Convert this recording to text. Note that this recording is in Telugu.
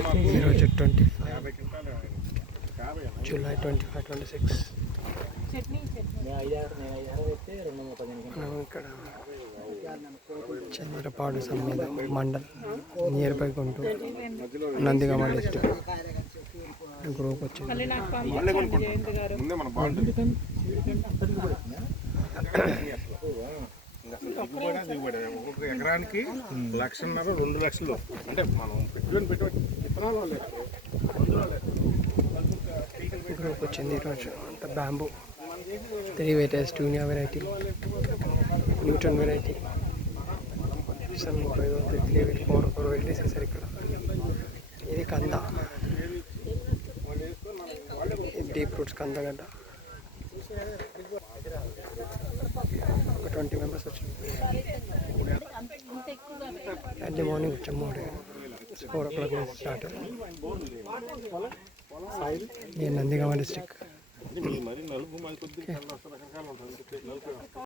ఈరోజు 25 జూలై 25, 26 మనం ఇక్కడ చంద్రపాడు సమ్మేద mandal nearby Guntur Nandigama district group వచ్చింది. ఒక్కొక్క ఎకరానికి 1,50,000 2 లక్షలు అంటే మనం పెట్టుబడి విత్తనాలు గ్రూప్ వచ్చింది ఈరోజు. అంత బ్యాంబూ 3 వెరైటీస్, టూనియా వెరైటీ, న్యూటన్ వెరైటీ, 4 వెరైటీస్ వేసారు ఇక్కడ. ఇది కంద, డీప్ రూట్స్ కందగడ్డ. ఒక 20 మెంబర్స్ వచ్చింది. ఎర్లీ మార్నింగ్ వచ్చాం 4 o'clock నుంచి స్టార్ట్. ఇది నందిగామ డిస్ట్రిక్ట్.